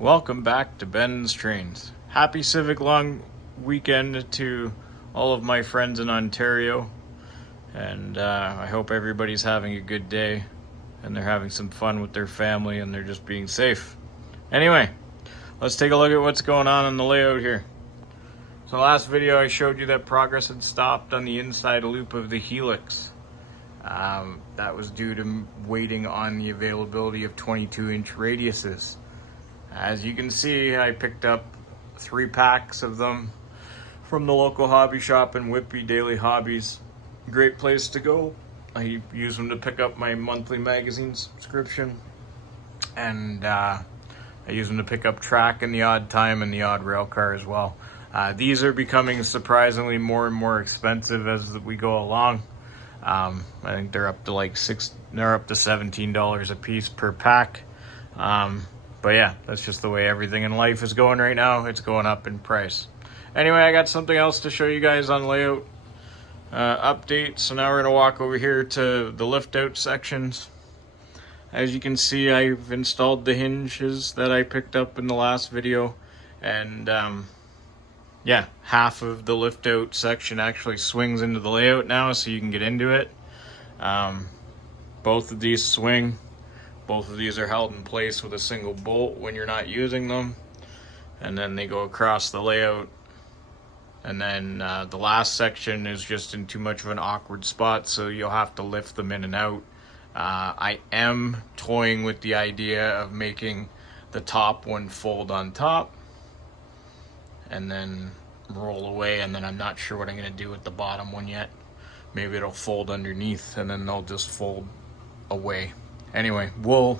Welcome back to Ben's Trains. Happy Civic Long Weekend to all of my friends in Ontario, and I hope everybody's having a good day and they're having some fun with their family and they're just being safe. Anyway, let's take a look at what's going on the layout here. So last video I showed you that progress had stopped on the inside loop of the helix. That was due to waiting on the availability of 22-inch radiuses. As you can see, I picked up 3 packs of them from the local hobby shop in Whitby, Daily Hobbies. Great place to go. I use them to pick up my monthly magazine subscription, and I use them to pick up track in the odd time and the odd rail car as well. These are becoming surprisingly more and more expensive as we go along. I think they're up to like $17 a piece per pack. But yeah, that's just the way everything in life is going right now. It's going up in price. Anyway, I got something else to show you guys on layout update. So now we're going to walk over here to the lift out sections. As you can see, I've installed the hinges that I picked up in the last video. And yeah, half of the lift out section actually swings into the layout now, so you can get into it. Both of these swing. Both of these are held in place with a single bolt when you're not using them, and then they go across the layout. And then the last section is just in too much of an awkward spot, so you'll have to lift them in and out. I am toying with the idea of making the top one fold on top and then roll away, and then I'm not sure what I'm going to do with the bottom one yet. Maybe it'll fold underneath and then they'll just fold away. Anyway, we'll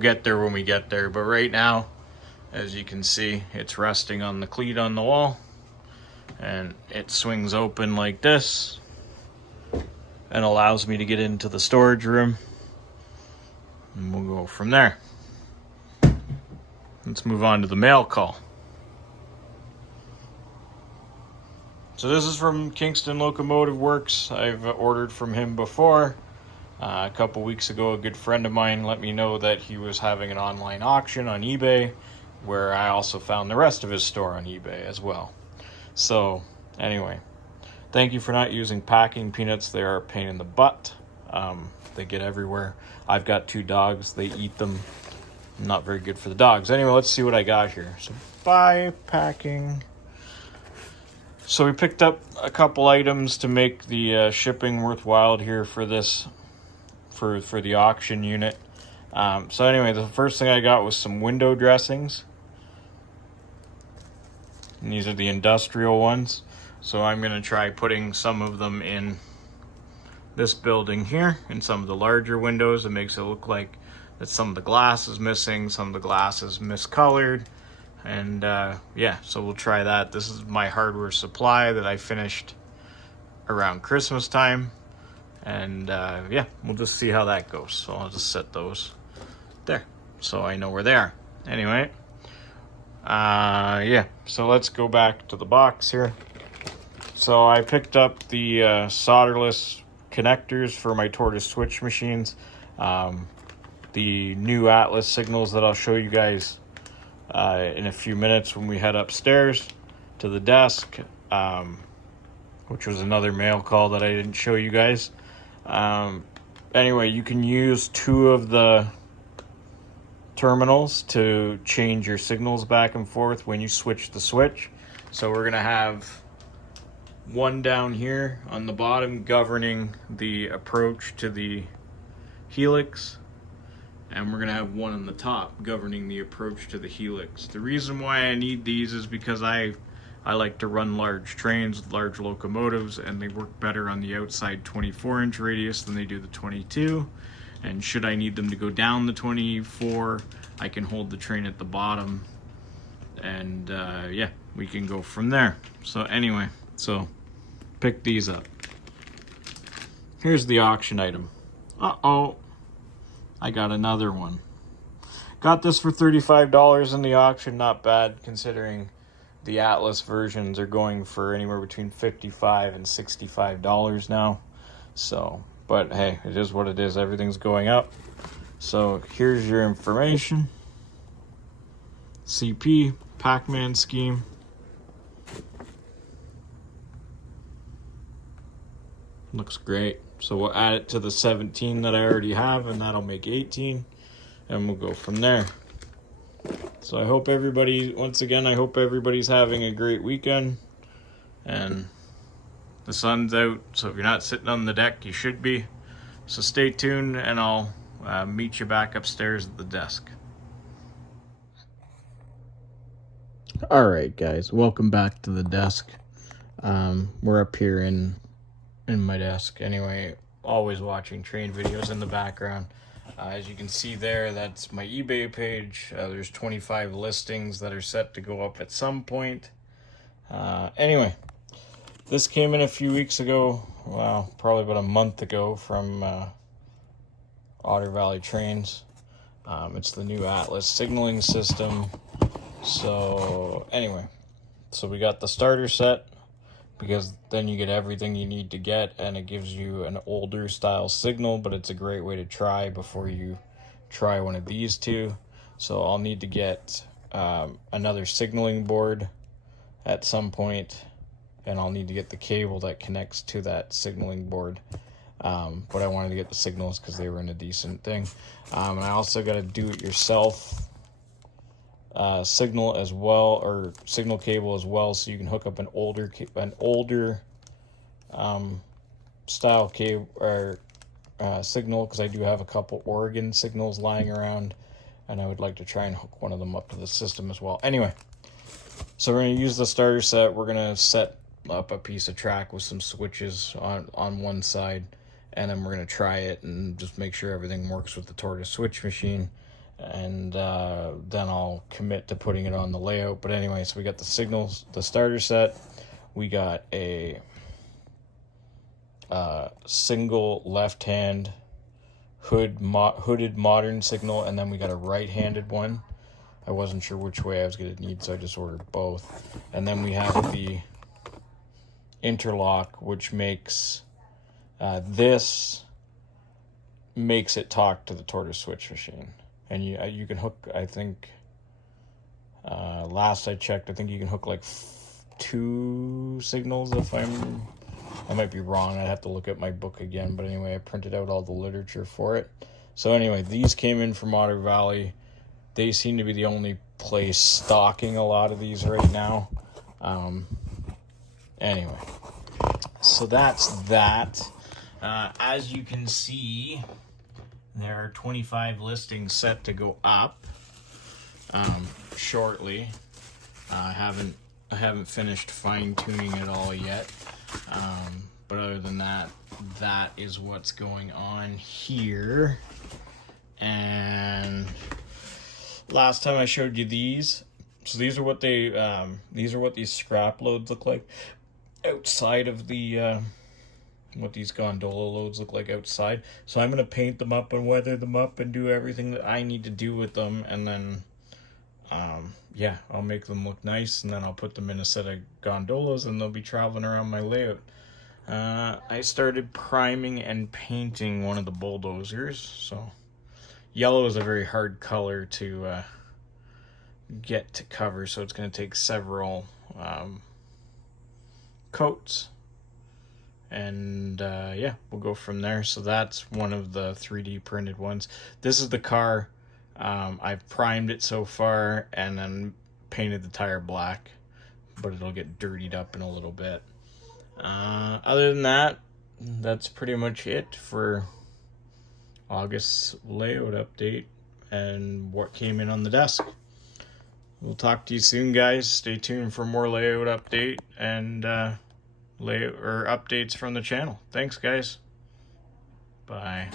get there when we get there, but right now, as you can see, it's resting on the cleat on the wall, and it swings open like this and allows me to get into the storage room, and we'll go from there. Let's move on to the mail call. So this is from Kingston Locomotive Works. I've ordered from him before. A couple weeks ago, a good friend of mine let me know that he was having an online auction on eBay, where I also found the rest of his store on eBay as well. So anyway, thank you for not using packing peanuts. They are a pain in the butt. They get everywhere. I've got 2 dogs. They eat them. Not very good for the dogs. Anyway, let's see what I got here. So buy packing. So we picked up a couple items to make the shipping worthwhile here for this. For the auction unit. So anyway, the first thing I got was some window dressings. And these are the industrial ones. So I'm going to try putting some of them in this building here, in some of the larger windows. It makes it look like that some of the glass is missing, some of the glass is miscolored. And yeah, so we'll try that. This is my hardware supply that I finished around Christmas time. And yeah, we'll just see how that goes. So I'll just set those there so I know where they are. Anyway, yeah, so let's go back to the box here. So I picked up the solderless connectors for my tortoise switch machines. The new Atlas signals that I'll show you guys in a few minutes when we head upstairs to the desk, which was another mail call that I didn't show you guys. Anyway, you can use 2 of the terminals to change your signals back and forth when you switch the switch. So we're going to have one down here on the bottom governing the approach to the helix, and we're going to have one on the top governing the approach to the helix. The reason why I need these is because I like to run large trains with large locomotives, and they work better on the outside 24-inch radius than they do the 22. And should I need them to go down the 24, I can hold the train at the bottom, and yeah, we can go from there. So anyway, so pick these up. Here's the auction item. Uh-oh, I got another one. Got this for $35 in the auction. Not bad, considering the Atlas versions are going for anywhere between $55 and $65 now. So, but hey, it is what it is. Everything's going up. So here's your information. CP, Pac-Man scheme. Looks great. So we'll add it to the 17 that I already have, and that'll make 18, and we'll go from there. So I hope everybody, once again, I hope everybody's having a great weekend, and the sun's out, so if you're not sitting on the deck, you should be. So stay tuned, and I'll meet you back upstairs at the desk. All right, guys, welcome back to the desk. We're up here in my desk. Anyway, always watching train videos in the background. As you can see there, that's my eBay page. There's 25 listings that are set to go up at some point. Anyway, this came in a few weeks ago, well, probably about a month ago from Otter Valley Trains. It's the new Atlas signaling system. So anyway, so we got the starter set, because then you get everything you need to get, and it gives you an older style signal, but it's a great way to try before you try one of these two. So I'll need to get another signaling board at some point, and I'll need to get the cable that connects to that signaling board. But I wanted to get the signals because they were in a decent thing. And I also got a do-it-yourself signal as well, or signal cable as well, so you can hook up an older style cable or signal, because I do have a couple Oregon signals lying around, and I would like to try and hook one of them up to the system as well. Anyway, so we're going to use the starter set. We're going to set up a piece of track with some switches on one side, and then we're going to try it and just make sure everything works with the tortoise switch machine. And then I'll commit to putting it on the layout. But anyway, so we got the signals, the starter set. We got a single left-hand hooded modern signal, and then we got a right-handed one. I wasn't sure which way I was going to need, so I just ordered both. And then we have the interlock, which makes this makes it talk to the tortoise switch machine. And you can hook, I think, last I checked, I think you can hook like 2 signals if I might be wrong. I'd have to look at my book again. But anyway, I printed out all the literature for it. So anyway, these came in from Otter Valley. They seem to be the only place stocking a lot of these right now. Anyway, so that's that. As you can see, there are 25 listings set to go up shortly. I haven't finished fine-tuning it all yet. But other than that, that is what's going on here. And last time I showed you these. So these are what these scrap loads look like outside of the what these gondola loads look like outside. So I'm going to paint them up and weather them up and do everything that I need to do with them, and then yeah, I'll make them look nice, and then I'll put them in a set of gondolas, and they'll be traveling around my layout. I started priming and painting one of the bulldozers. So yellow is a very hard color to get to cover, so it's going to take several coats. And yeah, we'll go from there. So that's one of the 3D printed ones. This is the car. I've primed it so far and then painted the tire black, but it'll get dirtied up in a little bit. Other than that, that's pretty much it for August's layout update and what came in on the desk. We'll talk to you soon, guys. Stay tuned for more layout update and layout or updates from the channel. Thanks, guys. Bye.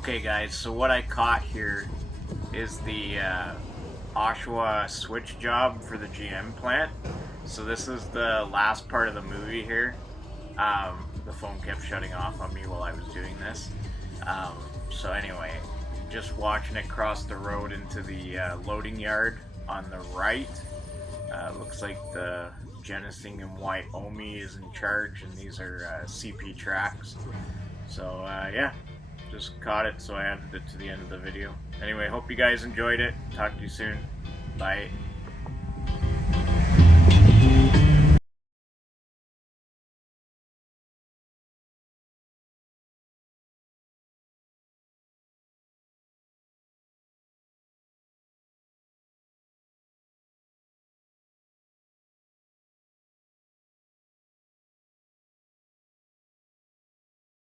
Okay guys, so what I caught here is the Oshawa switch job for the GM plant. So this is the last part of the movie here. The phone kept shutting off on me while I was doing this. So anyway, just watching it cross the road into the loading yard on the right. Looks like the Genesing and Wyoming is in charge, and these are CP tracks. So yeah, just caught it, so I added it to the end of the video. Anyway, hope you guys enjoyed it. Talk to you soon. Bye.